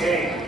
Yeah.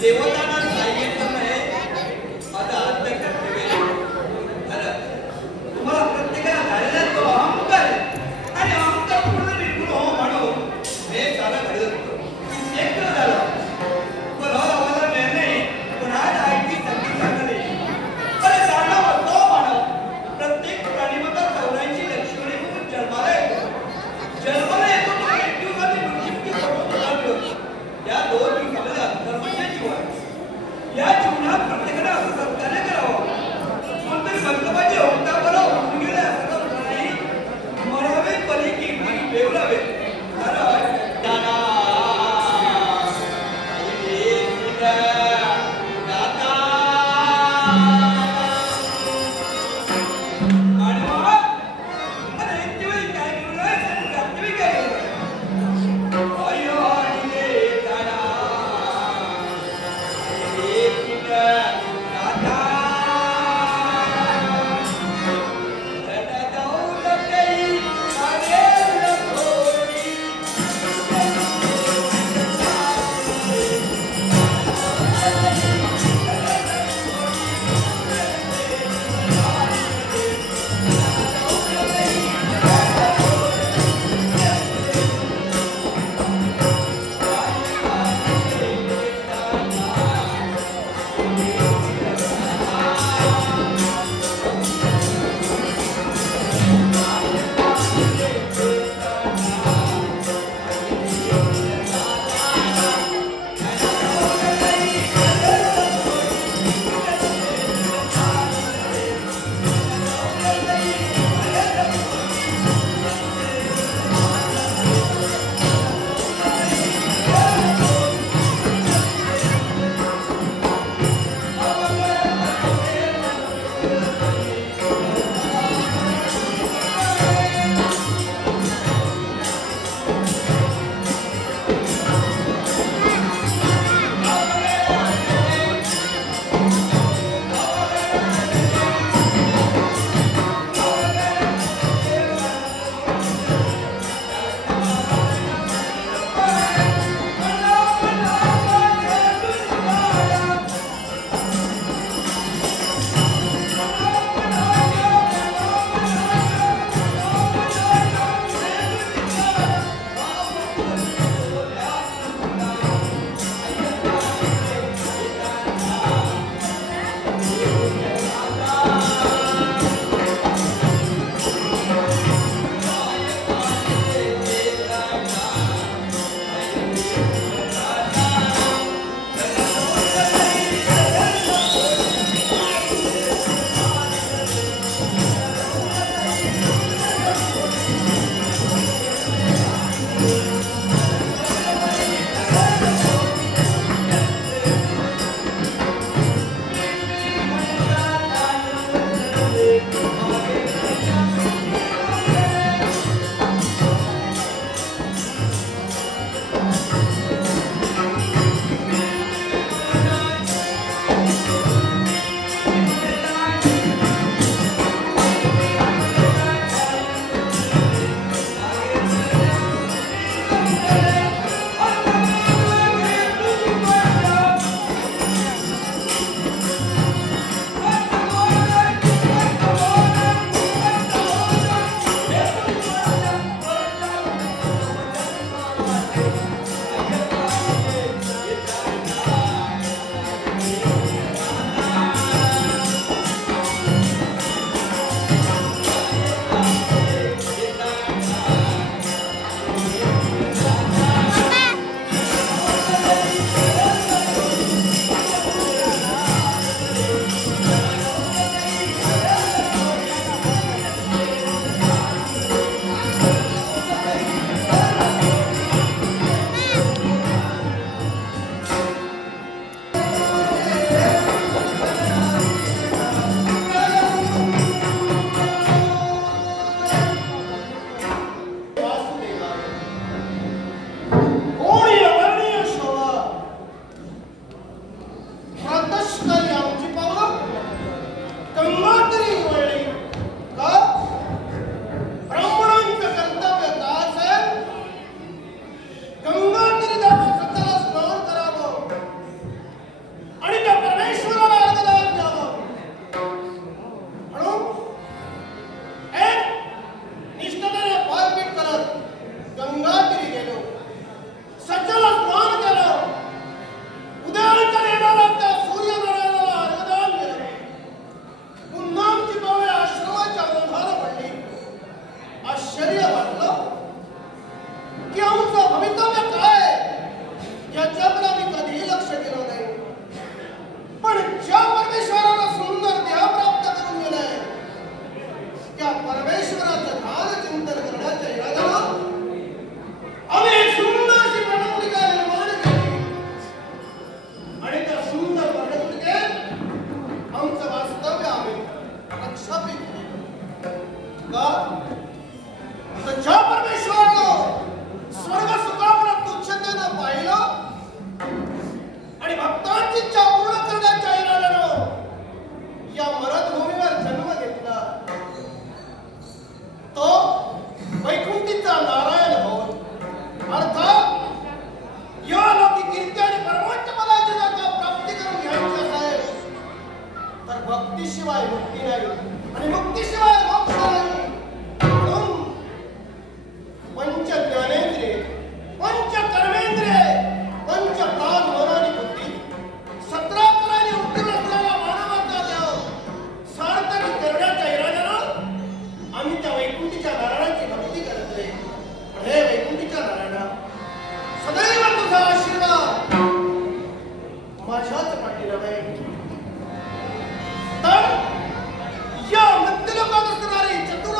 देवतांना सांगितलं नाही माझं अंत कर्तव्य प्रक्षापित का तर ज्या परमेश्वरानं स्वर्ग सुखावर तुच्छतेनं पाहिलं आणि भक्तांची इच्छा पूर्ण करण्याच्या इराद्यानं या मरदभूमीवर जन्म घेतला तो वैकुंठीचा नारायण होत अर्थात या लौकिक कीर्ती आणि परमोच्च पदाची जर प्राप्ती करून घ्यायची असेल तर भक्तीशिवाय मुक्ती नाही आणि मुक्तीशिवाय मोक्ष नाही. म्हणून पंच ज्ञानेंद्रिय पंच कर्मेंद्रिय पंच प्राण मन आणि बुद्धी 17 कराने उत्तीर्ण असलेला मानवाचा देव सार्थकी करण्याच्या इराद्यानं आम्ही त्या वैकुंठीच्या नारायणाची भक्ती करत रे. पण हे वैकुंठीच्या नारायणा सदैव तुझा आशीर्वाद माझ्याच पाठीला आहे. तर या मृत्यूलोकात असणारी चतुर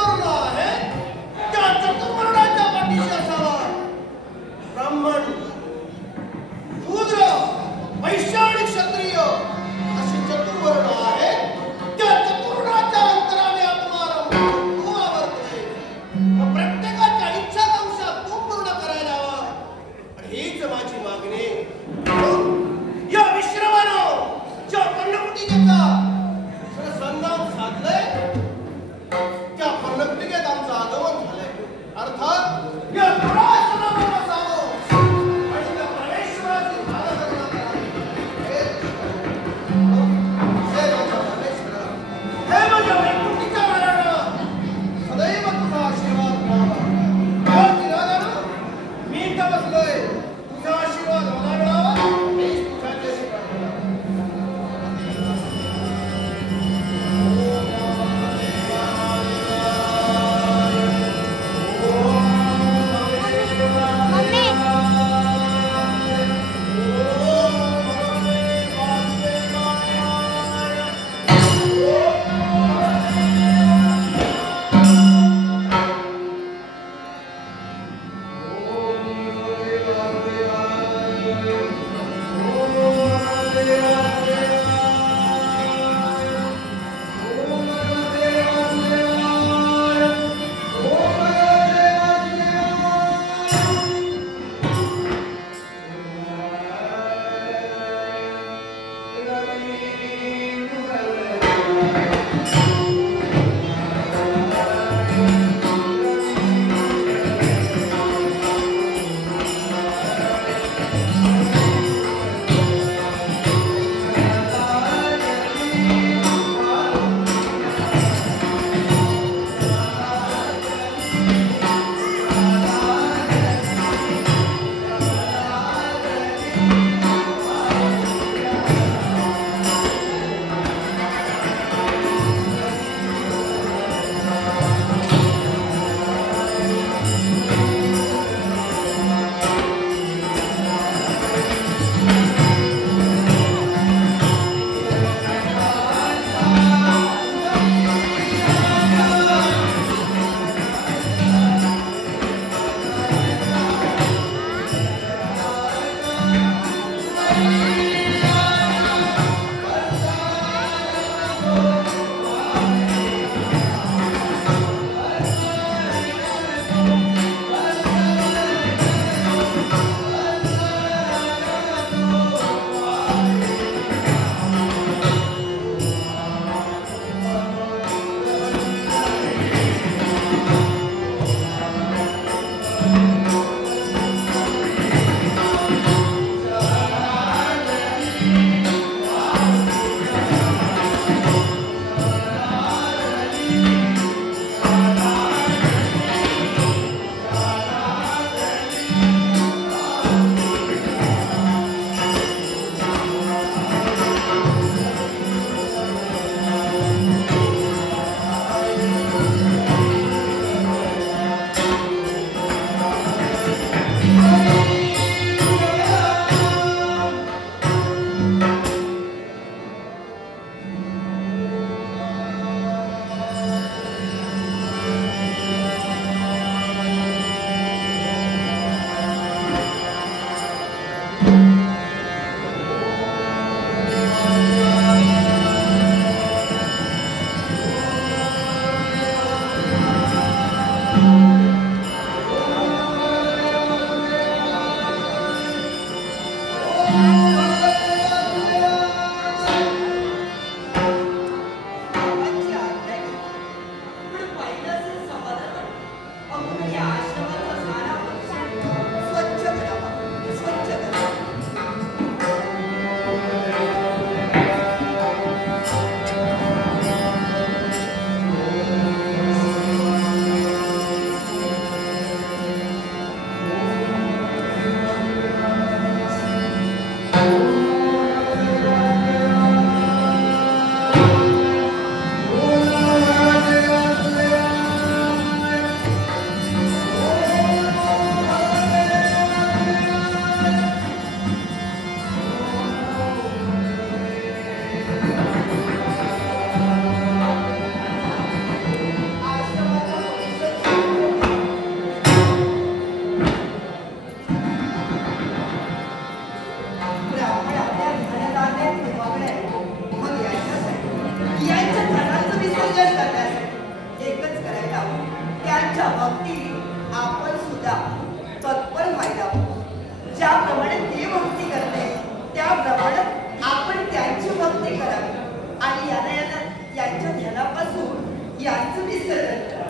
याचं विसर्जन करा.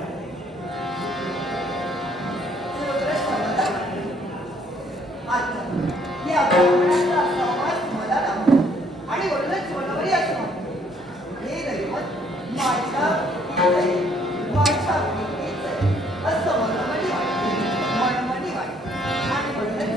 आता या ब्राह्मणाचा समाज मला लावतो आणि वडीलच सोनवरी असं हे दैवत माझ्या प्रीतीच आहे असं मनोमनी वाटते आणि वडीलच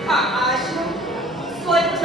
हा आश्रम स्वच्छ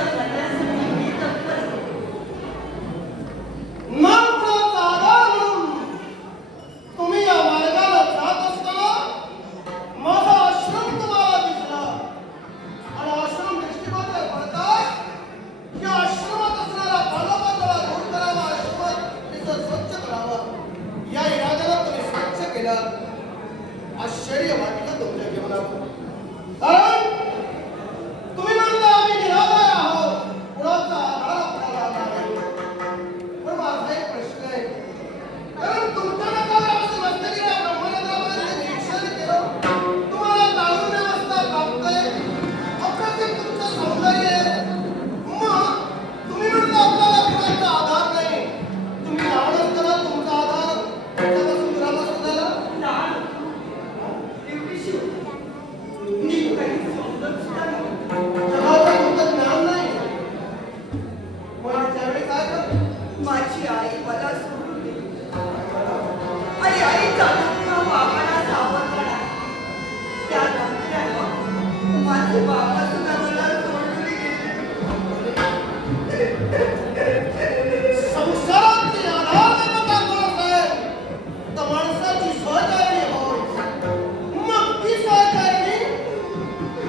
बाबा सुद्धा मला सोडून गेले. संसारातली आधारदेवता कोण असेल तर माणसाची सहचारिणी होय. मग ती सहचारिणी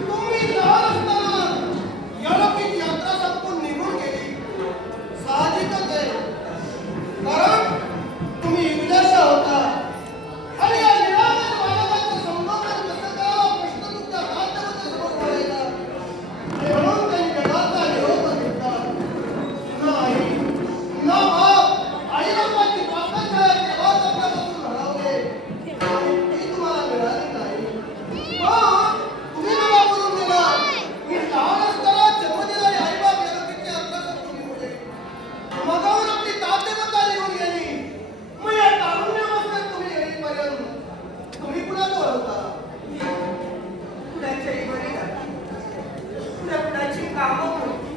तुम्ही लहान असताना यलोकिक यात्रा संपून निघून गेली. साहजिकच आहे, कारण तुम्ही विदेशा होता आणि या निरागस बालकाचं संगोपन कसं करावं प्रश्न तुमच्या बालकाच्या समोर पडायचा. आणि म्हणून त्यांनी जगाचा निरोप घेतला. ना आई ना बाप, आई बापाची पाकशाळा तेव्हाच आपल्यापासून हरवले आणि ती तुम्हाला मिळाली नाही. मग तुम्ही मला बोलून दिला मी लहान असताना जन्म दिलेले आई बाप यलोकिकची यात्रा संपून निघून गेली. मगावर आपली तातेबता निघून गेली. मग या तारुण्यावस्थेत तुम्ही येईपर्यंत तुम्ही कुणाजवळ होता? कुणाच्याही घरी जाते. कुणाची कामं होती.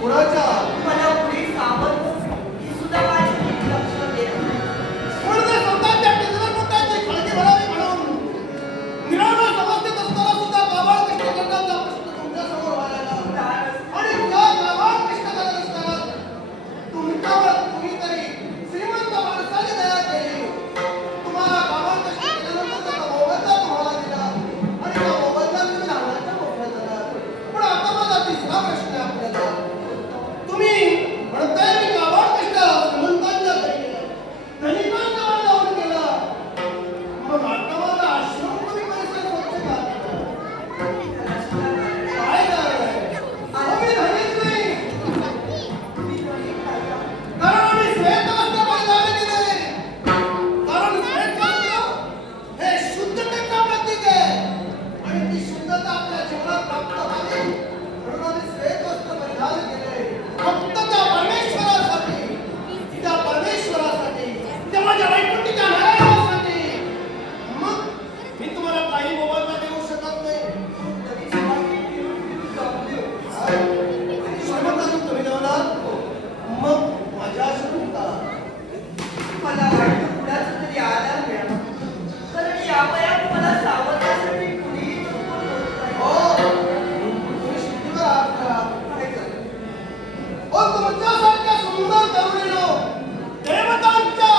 कुणाच्या? मला पुढे सावध ही सुद्धा माझी लक्ष देत नाही. म्हणून ते स्वतःच्या टिचरमुटाची काळजी भरावी म्हणून निरागस अवस्थेत असताना सुद्धा काबाड कष्ट करण्याचा प्रश्न तुमच्यासमोर व्हायला आणि त्या काबाड कष्ट करत असताना तुमच्यावर कुणीतरी श्रीमंत माणसाने दया केली. तुम्हाला काबाड कष्ट केल्यानंतर त्याचा मोबदला तुम्हाला दिला आणि त्या मोबदला तुम्ही लहानाच्या मोठ्या झाला. पण आता माझा तिसरा प्रश्न आहे आपल्याला. तुम्ही म्हणताय मी काबाड कष्ट श्रीमंतांच्या घरी केलं, धनिकांच्या वर जाऊन केलं. मग आता माझा आश्रम तुम्ही परिसर स्वच्छ का केला? काय कारण आहे? आम्ही धनीच नाही, कारण आम्ही श्वेतवस्त्र परिधान केले. कारण श्वेतवस्त्र हे शुद्धतेचं प्रतीक आहे आणि ती शुद्धता आपल्या जीवनात प्राप्त व्हावी म्हणून आम्ही श्वेतवस्त्र परिधान केले. फक्त त्या परमेश्वरासाठी, त्या परमेश्वरासाठी, त्या माझ्या वैकुंठीच्या नारायणासाठी. मग मी तुम्हाला काही मोबदला देऊ शकत नाही. तरी सुद्धा मी फिरून फिरून जमले होते. श्रीमंतातून तुम्ही देवणार मग माझ्या श्रीमंता मला वाटतं कुणाचा तरी आधार मिळावा. कारण या वयात मला सावरण्यासाठी कुणीही चुकून होत नाही. हो तुम्ही शिकतीवर आहात का? काय झालं? हो तुमच्यासारख्या सुंदर तरुणीनो देवतांच्या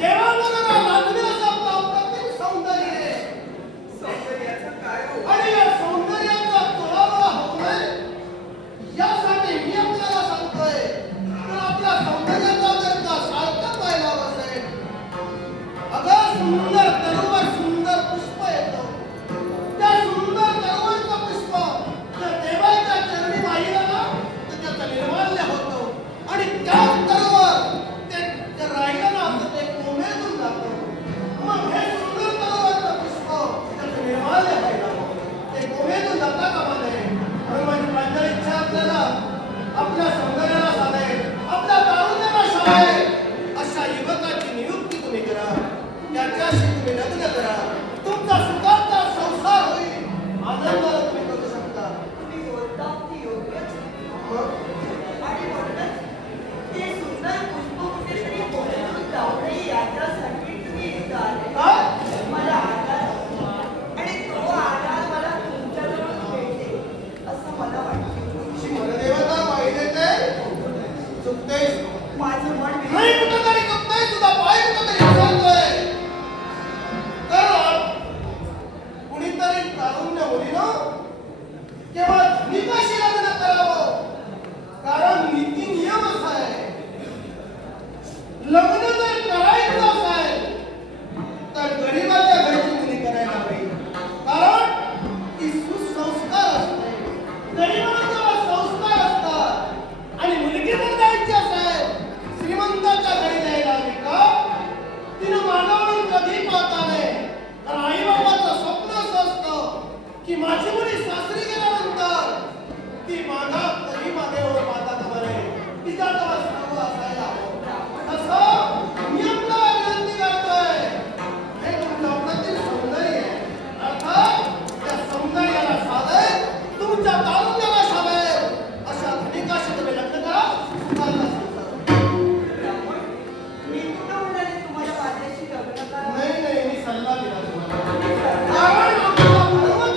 देवांगणाला लागले असं आपलं अप्रतिम सौंदर्य आहे. सौंदर्याचं काय हो? आणि या सौंदर्याचा तोडामोड होऊ नये यासाठी मी आपल्याला सांगतोय. तर आपल्या सौंदर्याचा जर का सार्थक व्हायला असेल, अगं सुंदर तरुवर सुंदर पुष्प येतं. त्या सुंदर तरुवरचं पुष्प जर देवाच्या चरणी वाहिलं ना तर त्याचं निर्माल्य होतं आणि त्याच तरुवर ते जर राहिलं ना तर ते कोमेजून जातं. मग हे सुंदर तरुवरचं पुष्प त्याचं निर्माल्य व्हायला हवं. ते कोमेजून जाता कामा नये. म्हणून माझी प्रांजळ इच्छा आपल्याला आपल्या सौंदर्याला साधेल, आपल्या तारुण्याला शाळेल अशा युवकाची नियुक्ती तुम्ही करा. त्याच्याशी तुम्ही लग्न करा. तुमचा सुखाचा संसार होईल. आनंदाला तुम्ही करू शकता. तुम्ही बोलता ती योग्यच. मग आणि म्हणूनच ते सुंदर पुष्प कुठेतरी बोलून जाऊ नये याच्यासाठी तुम्ही इथं आले. काय? मला आधार हवा. आणि तो आधार मला तुमच्याजवळ मिळते असं मला वाटते. तुमची मनदेवता पाहिजे ते चुकतेस. माझं मन नाही कुठंतरी चुकतंय, तुझा पाय कुठंतरी घसरतोय. कारण कुणीतरी तारुण्य मुलीनं केवळ धनिकाशी लग्न करावं. कारण नीती नियम असा आहे, लग्न जर करायचं असेल तर गरीबाच्या घरची मुली करायला हवी. कारण ती सुसंस्कार असते. गरीबांजवळ संस्कार असतात आणि मुलगी जर द्यायची असेल श्रीमंताच्या घरी द्यायला हवी. का? तिनं मागावरून कधी पाहता नाही. कारण आई बाबाचं स्वप्न असं असतं की माझी मुली सासरी गेल्यानंतर ती माझा कधी मागे एवढं पाहता कामा नये. तिच्या जवळ सर्व असायला हवं. असं मी आपल्याला विनंती करतोय. हे तुमचं अप्रतिम सौंदर्य आहे. अर्थात त्या सौंदर्याला साधेल, तुमच्या तारुण्याला साधेल अशा धनिकाशी तुम्ही लग्न करा. सुखाचा संसार. मी कुठं म्हणाले तुम्हाला माझ्याशी लग्न करा? नाही नाही मी सल्ला दिला तुम्हाला. मी कारण आपला धर्म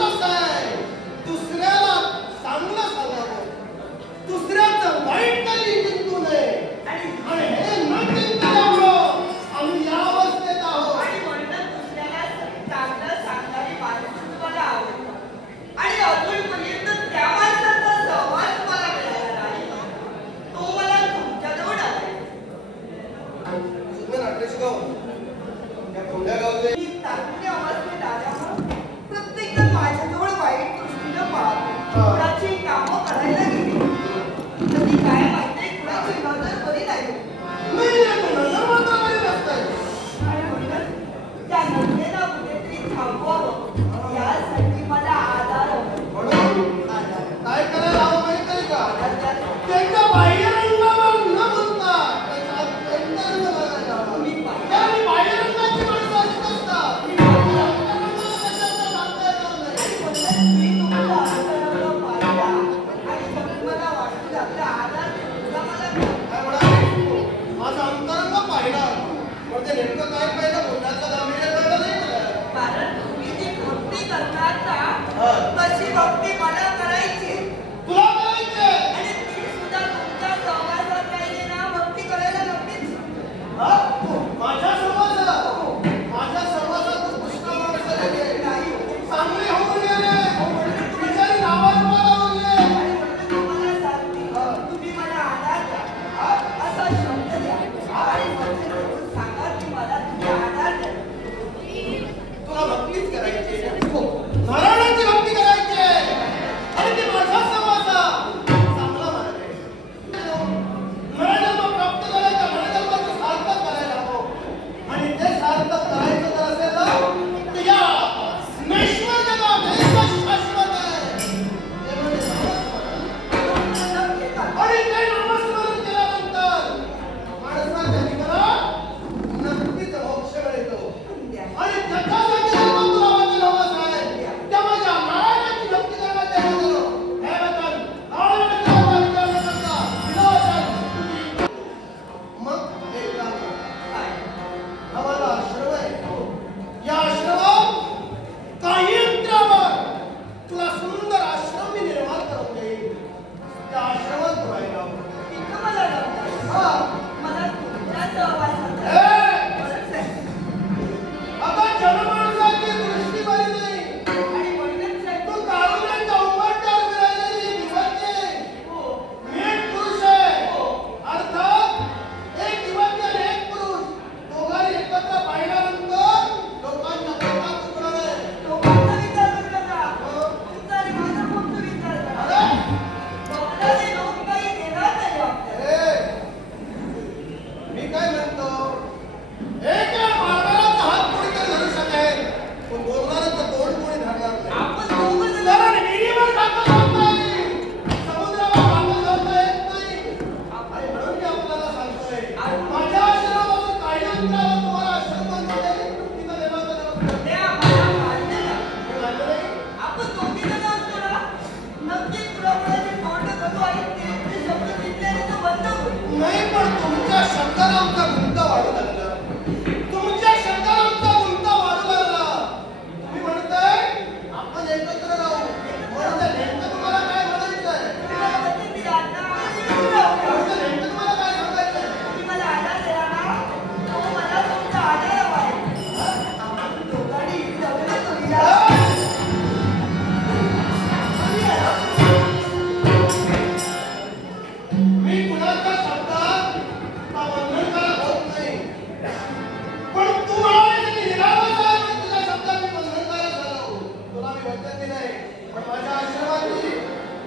माझ्या आश्रमाची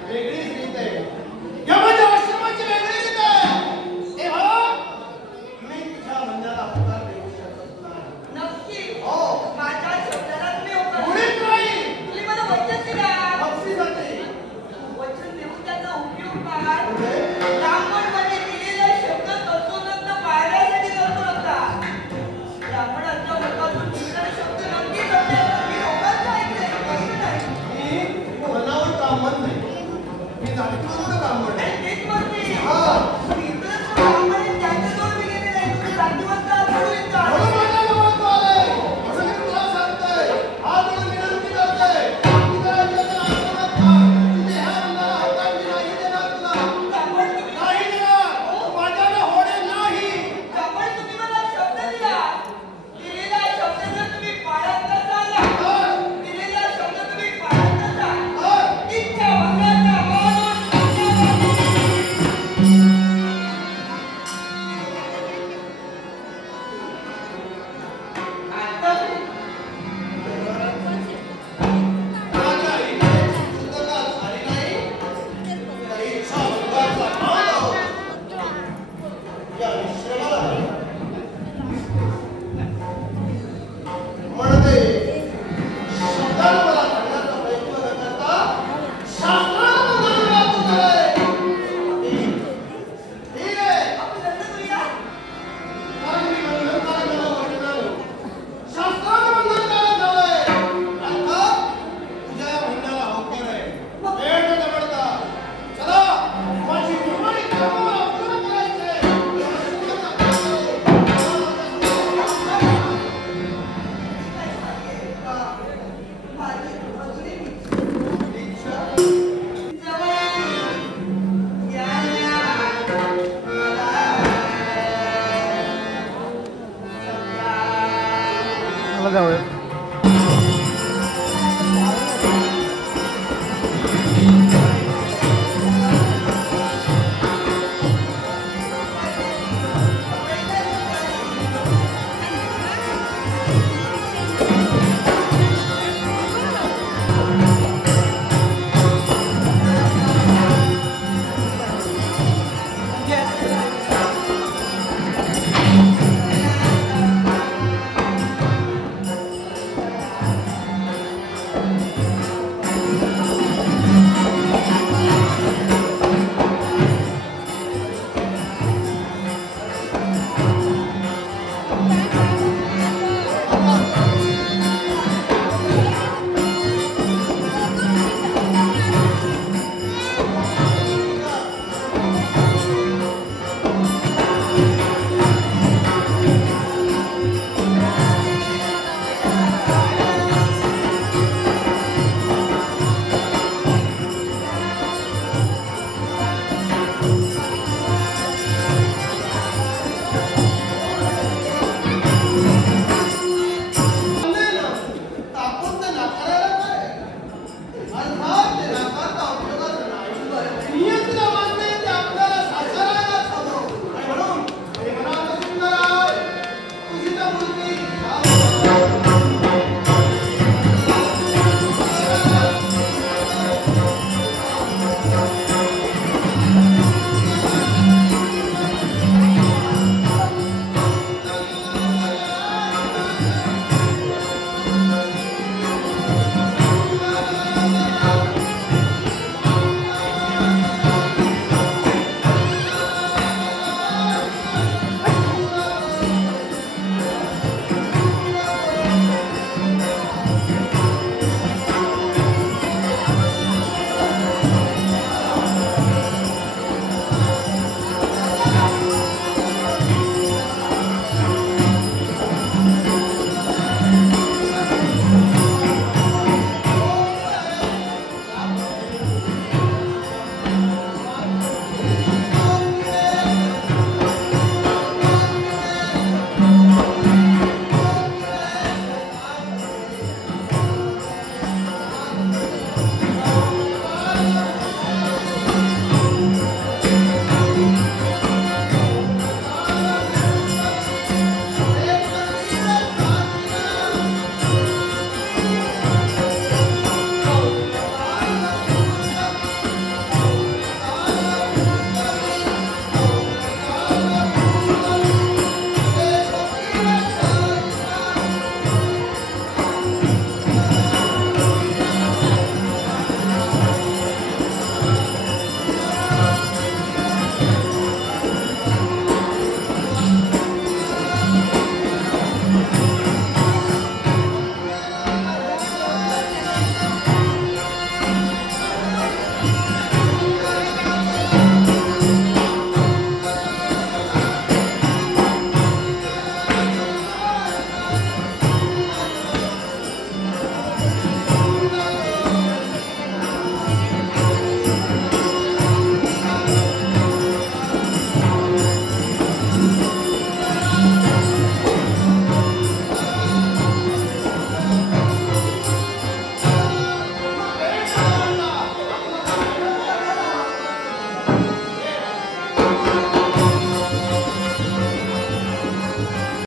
वेगळीच रीत आहे. या माझ्या आश्रमाची वेगळी रीत आहे. तेव्हा मी तुझ्या मनाला होकार देऊ शकत नाही. नक्की हो. माझ्या शब्दाला तुम्ही होकार मुळीच नाही. तुम्ही मला वचन दिला. बक्षी जाते. वचन देऊन त्याचा उपयोग काय? म्हणजे ब्राह्मणपणे दिलेला शब्द तत्वज्ञ पाळण्यासाठी करतो होता. ब्राह्मणाच्या मुखातून निघणारे शब्द नक्की जपण्याला मी लोकांचं ऐकलंय, कसं नाही? मी मनावर ब्राह्मण नाही. मी जातीवरून ब्राह्मण आहे. आणि तेच म्हणते. हा. मी इतरच ब्राह्मण आहे, त्यांच्याजवळ मी गेले नाही. तुम्ही जातीवंत आहात म्हणून इथं आले. म्हणून माझ्या महत्व आलंय. म्हणून मी तुला सांगतोय. हात जोडून विनंती करतोय. इतरांच्या जर आश्रमात जा. तिथे ह्या मुलाला होकार मी नाही देणार तुला. ब्राह्मण तुम्ही नाही देणार. माझ्याला होणे नाही. ब्राह्मण तुम्ही मला शब्द दिला. दिलेला शब्द जर तुम्ही पाळत नसाल, दिलेला शब्द तुम्ही पाळत नसाल, इच्छा भंगाचा माणूस आता माझ्या इच्छेची पूर्तता झाली नाही. तर इच्छा भंगाचा मानव या विश्रमाला म्हणते शब्दाला